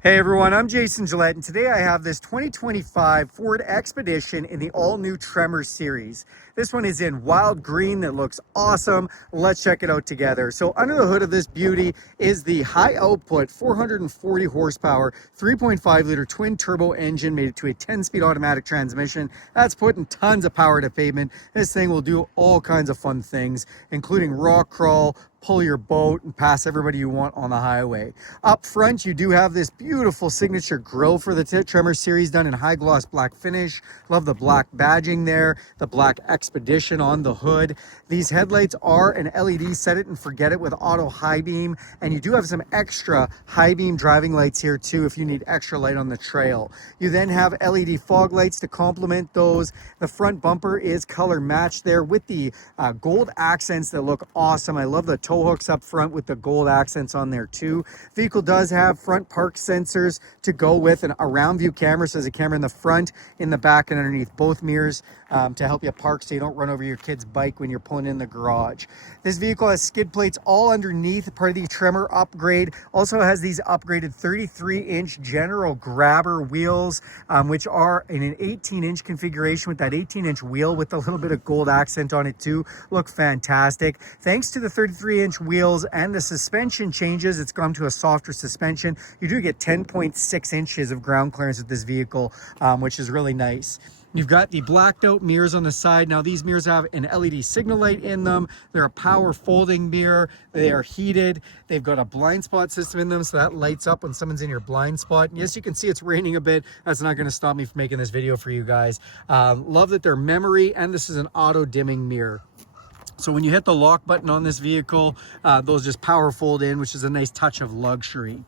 Hey everyone, I'm Jason Gillette, and today I have this 2025 Ford Expedition in the all-new Tremor series. This one is in wild green that looks awesome. Let's check it out together. So under the hood of this beauty is the high output 440 horsepower 3.5 liter twin turbo engine made to a 10-speed automatic transmission. That's putting tons of power to pavement. This thing will do all kinds of fun things, including rock crawl, pull your boat, and pass everybody you want on the highway. Up front, you do have this beautiful signature grille for the Tremor series done in high gloss black finish. Love the black badging there, the black Expedition on the hood. These headlights are an LED set it and forget it with auto high beam, and you do have some extra high beam driving lights here too if you need extra light on the trail. You then have LED fog lights to complement those. The front bumper is color matched there with the gold accents that look awesome. I love the tow hooks up front with the gold accents on there too. Vehicle does have front park sensors to go with an around view camera, so there's a camera in the front, in the back, and underneath both mirrors to help you park so you don't run over your kid's bike when you're pulling in the garage. This vehicle has skid plates all underneath, part of the Tremor upgrade. Also has these upgraded 33-inch general grabber wheels, which are in an 18-inch configuration with that 18-inch wheel with a little bit of gold accent on it too. Look fantastic. Thanks to the 33-inch wheels and the suspension changes, it's gone to a softer suspension. You do get 10.6 inches of ground clearance with this vehicle, which is really nice. You've got the blacked out mirrors on the side. Now these mirrors have an LED signal light in them. They're a power folding mirror. They are heated. They've got a blind spot system in them, so that lights up when someone's in your blind spot. And yes, you can see it's raining a bit. That's not going to stop me from making this video for you guys. Love that they're memory, and this is an auto dimming mirror. So when you hit the lock button on this vehicle, those just power fold in, which is a nice touch of luxury.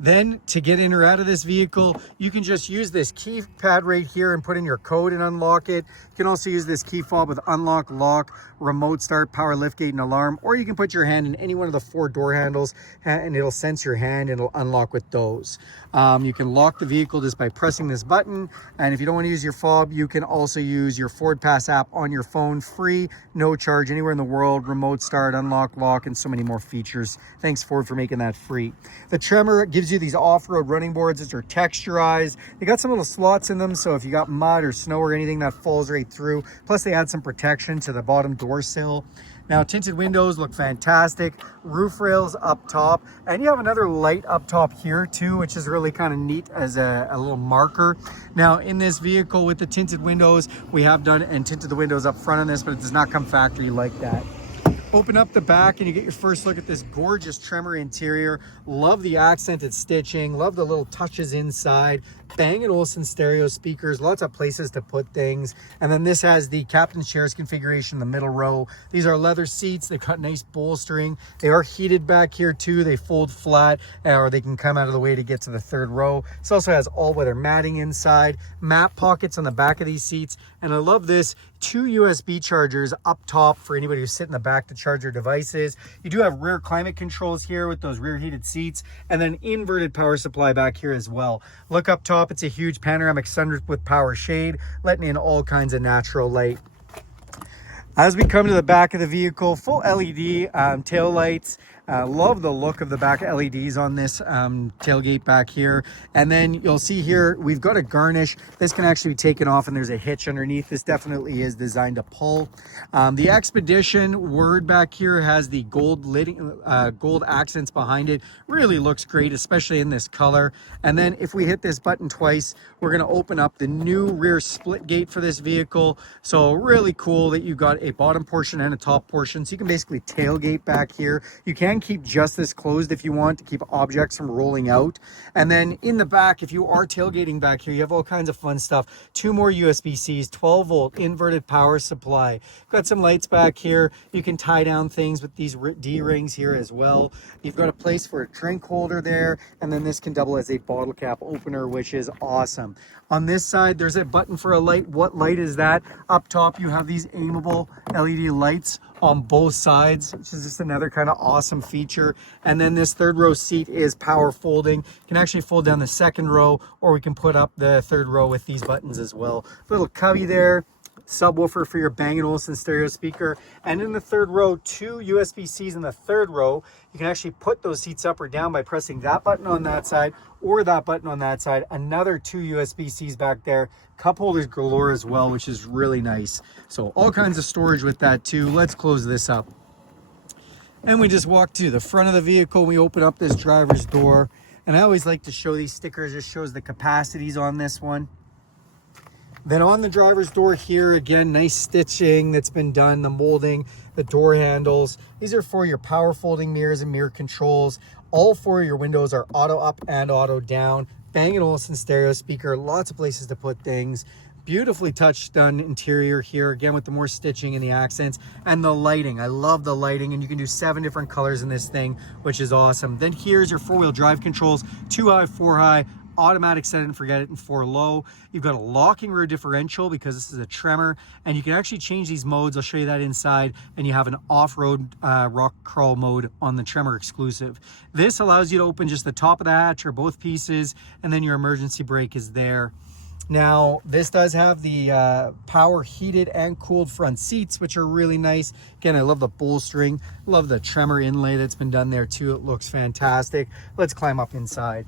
Then to get in or out of this vehicle, you can just use this keypad right here and put in your code and unlock it. You can also use this key fob with unlock, lock, remote start, power liftgate, and alarm, or you can put your hand in any one of the 4 door handles and it'll sense your hand and it'll unlock with those. You can lock the vehicle just by pressing this button, and if you don't want to use your fob, you can also use your Ford Pass app on your phone, free, no charge, anywhere in the world, remote start, unlock, lock, and so many more features. Thanks Ford for making that free. The Tremor gives you these off-road running boards that are texturized. They got some little slots in them, so if you got mud or snow or anything, that falls right through. Plus they add some protection to the bottom door sill. Now tinted windows look fantastic, roof rails up top, and you have another light up top here too, which is really kind of neat as a little marker. Now in this vehicle with the tinted windows, we have done and tinted the windows up front on this, but it does not come factory like that. Open up the back and you get your first look at this gorgeous Tremor interior. Love the accented stitching, love the little touches inside. Bang & Olufsen stereo speakers, lots of places to put things. And then this has the captain's chairs configuration in the middle row. These are leather seats, they've got nice bolstering. They are heated back here too. They fold flat, or they can come out of the way to get to the 3rd row. This also has all-weather matting inside, map pockets on the back of these seats. And I love this, 2 USB chargers up top for anybody who's sitting in the back to charge their devices. You do have rear climate controls here with those rear heated seats, and then inverted power supply back here as well. Look up top, it's a huge panoramic sunroof with power shade, letting in all kinds of natural light. As we come to the back of the vehicle, full LED tail lights. Love the look of the back LEDs on this tailgate back here. And then you'll see here, we've got a garnish. This can actually be taken off and there's a hitch underneath. This definitely is designed to pull. The Expedition word back here has the gold gold accents behind it. Really looks great, especially in this color. And then if we hit this button twice, we're gonna open up the new rear split gate for this vehicle. So really cool that you got a bottom portion and a top portion. So you can basically tailgate back here. You can keep just this closed if you want to keep objects from rolling out. And then in the back, if you are tailgating back here, you have all kinds of fun stuff. 2 more USB-Cs, 12 volt inverted power supply. Got some lights back here. You can tie down things with these D-rings here as well. You've got a place for a drink holder there, and then this can double as a bottle cap opener, which is awesome. On this side, there's a button for a light. What light is that? Up top, you have these aimable LED lights on both sides, which is just another kind of awesome feature. And then this 3rd row seat is power folding. You can actually fold down the 2nd row, or we can put up the 3rd row with these buttons as well. Little cubby there. subwoofer for your Bang & Olufsen stereo speaker, and in the third row, 2 USB-Cs in the third row. You can actually put those seats up or down by pressing that button on that side or that button on that side. Another 2 USB-Cs back there, cup holders galore as well, which is really nice. So all kinds of storage with that too. Let's close this up. And we just walk to the front of the vehicle. We open up this driver's door, and I always like to show these stickers. Just shows the capacities on this one. Then on the driver's door here, again, nice stitching that's been done, the molding, the door handles. These are for your power folding mirrors and mirror controls. All 4 of your windows are auto up and auto down. Bang & Olufsen stereo speaker, lots of places to put things. Beautifully touched done interior here, again with the more stitching and the accents. And the lighting, I love the lighting, and you can do 7 different colors in this thing, which is awesome. Then here's your 4-wheel drive controls, 2 high, 4 high, automatic set it and forget it, and 4 low. You've got a locking rear differential because this is a Tremor, and you can actually change these modes. I'll show you that inside. And you have an off-road rock crawl mode on the Tremor-exclusive. This allows you to open just the top of the hatch or both pieces, and then your emergency brake is there. Now, this does have the power heated and cooled front seats, which are really nice. Again, I love the bolstering, love the Tremor inlay that's been done there too. It looks fantastic. Let's climb up inside.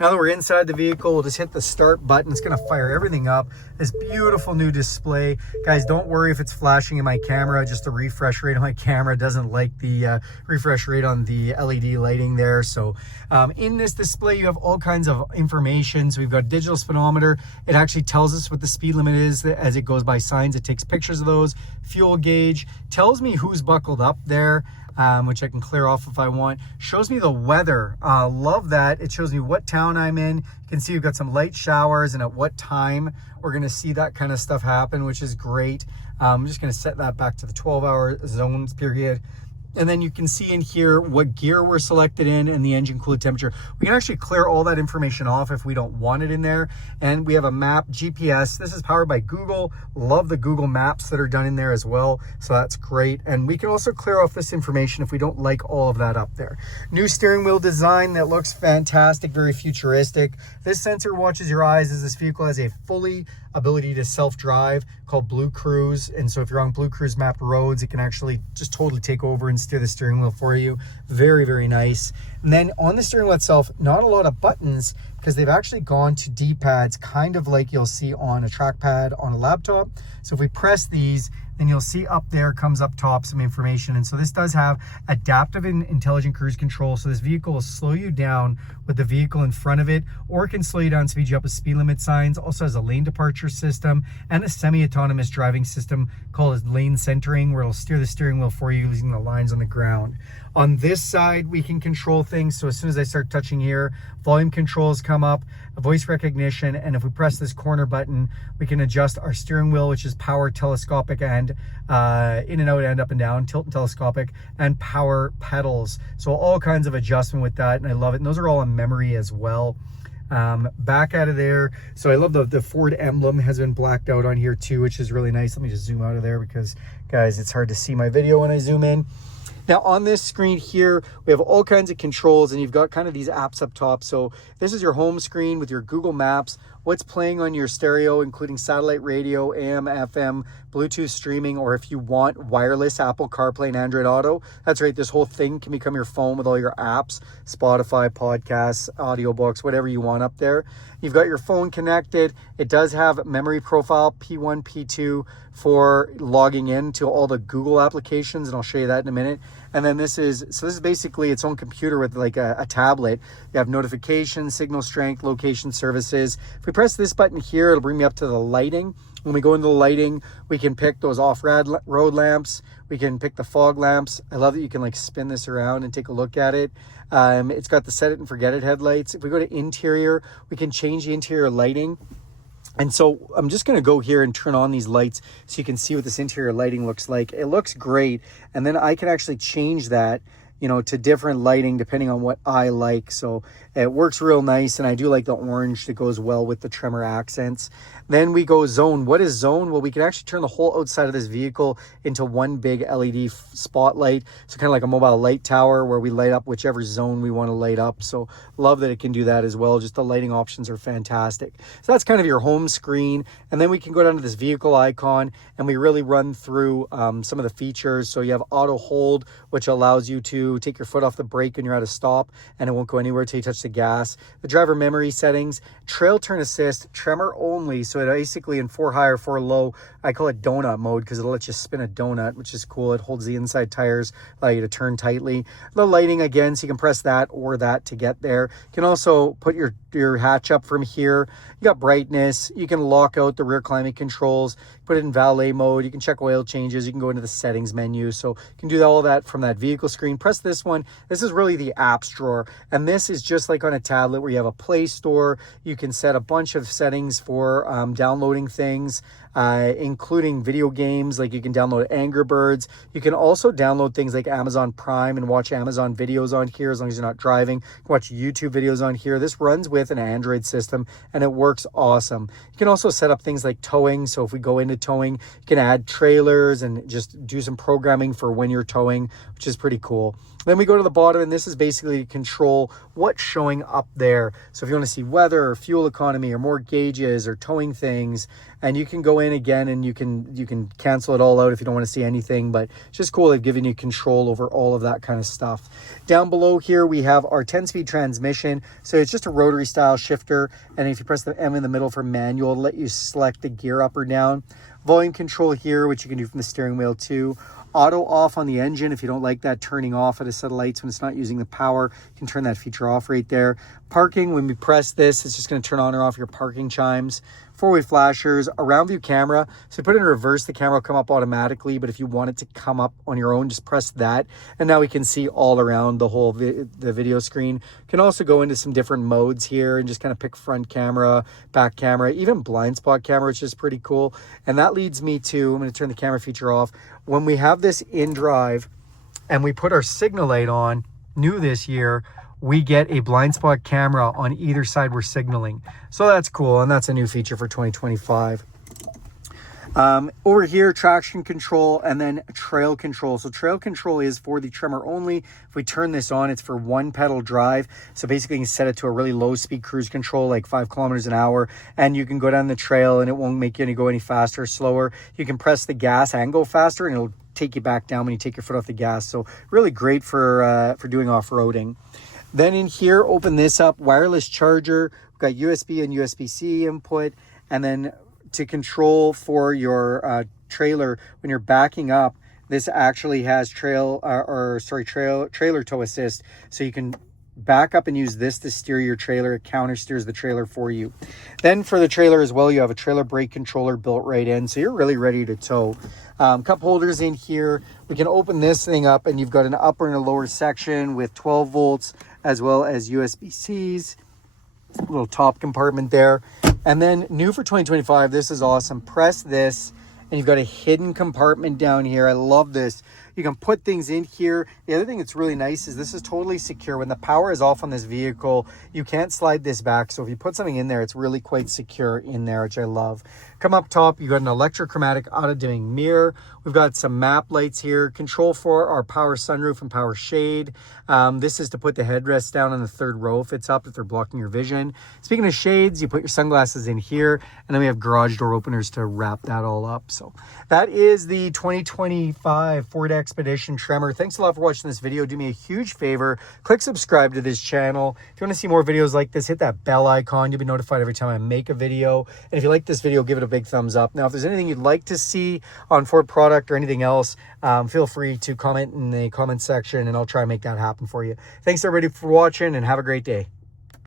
Now that we're inside the vehicle, we'll just hit the start button. It's going to fire everything up. This beautiful new display. Guys, don't worry if it's flashing in my camera. Just the refresh rate on my camera doesn't like the refresh rate on the LED lighting there. So in this display, you have all kinds of information. So we've got a digital speedometer. It actually tells us what the speed limit is as it goes by signs. It takes pictures of those. Fuel gauge tells me who's buckled up there. Which I can clear off if I want. Shows me the weather. Love that. It shows me what town I'm in. You can see we've got some light showers and at what time we're going to see that kind of stuff happen, which is great. I'm just going to set that back to the 12-hour zones period. And then you can see in here what gear we're selected in and the engine coolant temperature. We can actually clear all that information off if we don't want it in there. And we have a map, GPS. This is powered by Google. Love the Google Maps that are done in there as well. So that's great. And we can also clear off this information if we don't like all of that up there. New steering wheel design that looks fantastic, very futuristic. This sensor watches your eyes as this vehicle has a fully ability to self-drive called Blue Cruise. And so if you're on Blue Cruise map roads, it can actually just totally take over and steer the steering wheel for you. Very, very nice. And then on the steering wheel itself, not a lot of buttons because they've actually gone to D-pads, kind of like you'll see on a trackpad on a laptop. So if we press these, then you'll see up there comes up top some information. And so this does have adaptive and intelligent cruise control. So this vehicle will slow you down with the vehicle in front of it, or it can slow you down and speed you up with speed limit signs. Also has a lane departure system and a semi-autonomous driving system called lane centering, where it'll steer the steering wheel for you using the lines on the ground. On this side, we can control things. So as soon as I start touching here, volume controls come up, voice recognition, and if we press this corner button, we can adjust our steering wheel, which is power telescopic and in and out and up and down, tilt and telescopic, and power pedals. So all kinds of adjustment with that, and I love it. And those are all in memory as well. Back out of there. So I love the Ford emblem has been blacked out on here too, which is really nice. Let me just zoom out of there because, guys, it's hard to see my video when I zoom in. Now on this screen here, we have all kinds of controls, and you've got kind of these apps up top. So this is your home screen with your Google Maps, what's playing on your stereo, including satellite radio, AM, FM, Bluetooth streaming, or if you want wireless Apple CarPlay and Android Auto. That's right, this whole thing can become your phone with all your apps, Spotify, podcasts, audiobooks, whatever you want up there. You've got your phone connected. It does have memory profile, P1, P2, for logging in to all the Google applications, and I'll show you that in a minute. And then this is basically its own computer with like a tablet. You have notifications, signal strength, location services. If we press this button here, it'll bring me up to the lighting. When we go into the lighting, we can pick those off-road lamps. We can pick the fog lamps. I love that you can like spin this around and take a look at it. It's got the set it and forget it headlights. If we go to interior, we can change the interior lighting. And so I'm just going to go here and turn on these lights so you can see what this interior lighting looks like. It looks great. And then I can actually change that you know, to different lighting depending on what I like. So it works real nice, and I do like the orange that goes well with the Tremor accents. Then we go zone. What is zone? Well, we can actually turn the whole outside of this vehicle into one big LED spotlight. So kind of like a mobile light tower where we light up whichever zone we want to light up. So love that it can do that as well. Just the lighting options are fantastic. So that's kind of your home screen. And then we can go down to this vehicle icon and we really run through some of the features. So you have auto hold, which allows you to take your foot off the brake when you're at a stop and it won't go anywhere until you touch the gas. The driver memory settings, trail turn assist, tremor only. So it basically in 4 high or 4 low, I call it donut mode because it'll let you spin a donut, which is cool. It holds the inside tires, allow you to turn tightly. The lighting again, so you can press that or that to get there. You can also put your hatch up from here. You got brightness. You can lock out the rear climate controls, put it in valet mode. You can check oil changes. You can go into the settings menu. So you can do all that from that vehicle screen. Press this one. This is really the apps drawer. And this is just like on a tablet where you have a Play Store. You can set a bunch of settings for downloading things, including video games. Like you can download Angry Birds. You can also download things like Amazon Prime and watch Amazon videos on here as long as you're not driving. You can watch YouTube videos on here. This runs with an Android system and it works awesome. You can also set up things like towing. So if we go into towing, you can add trailers and just do some programming for when you're towing, which is pretty cool. Then we go to the bottom, and this is basically to control what's showing up there. So if you want to see weather or fuel economy or more gauges or towing things, and you can go in again and you can cancel it all out if you don't want to see anything, but it's just cool. They've given you control over all of that kind of stuff. Down below here, we have our 10-speed transmission. So it's just a rotary style shifter. And if you press the M in the middle for manual, it'll let you select the gear up or down. Volume control here, which you can do from the steering wheel too. Auto off on the engine. If you don't like that turning off at a set of lights when it's not using the power, you can turn that feature off right there. Parking, when we press this, it's just going to turn on or off your parking chimes. 4-way flashers, a round view camera. So you put it in reverse, the camera will come up automatically, but if you want it to come up on your own, just press that. And now we can see all around the whole the video screen. You can also go into some different modes here and just kind of pick front camera, back camera, even blind spot camera, which is pretty cool. And that leads me to, I'm going to turn the camera feature off. When we have this in drive and we put our signal light on, new this year, we get a blind spot camera on either side we're signaling. So that's cool, and that's a new feature for 2025. Over here, traction control and then trail control. So trail control is for the Tremor only. If we turn this on, it's for 1 pedal drive. So basically you can set it to a really low speed cruise control, like 5 kilometers an hour, and you can go down the trail and it won't make you go any faster or slower. You can press the gas and go faster and it'll take you back down when you take your foot off the gas. So really great for doing off-roading. Then in here, open this up, wireless charger. We've got USB and USB-C input. And then to control for your trailer, when you're backing up, this actually has trailer tow assist. So you can back up and use this to steer your trailer. It counter steers the trailer for you. Then for the trailer as well, you have a trailer brake controller built right in. So you're really ready to tow. Cup holders in here. We can open this thing up and you've got an upper and a lower section with 12 volts as well as USB-Cs. Little top compartment there. And then new for 2025, this is awesome. Press this and you've got a hidden compartment down here. I love this. You can put things in here. The other thing that's really nice is this is totally secure. When the power is off on this vehicle, you can't slide this back. So if you put something in there, it's really quite secure in there, which I love. Come up top, you got an electrochromatic auto-dimming mirror. We've got some map lights here. Control for our power sunroof and power shade. This is to put the headrest down on the 3rd row if it's up, if they're blocking your vision. Speaking of shades, you put your sunglasses in here, and then we have garage door openers to wrap that all up. So that is the 2025 Ford Expedition Tremor. Thanks a lot for watching this video. Do me a huge favor, click subscribe to this channel. If you want to see more videos like this, hit that bell icon. You'll be notified every time I make a video. And if you like this video, give it a big thumbs up. Now, if there's anything you'd like to see on Ford product or anything else, feel free to comment in the comment section and I'll try and make that happen for you. Thanks everybody for watching and have a great day.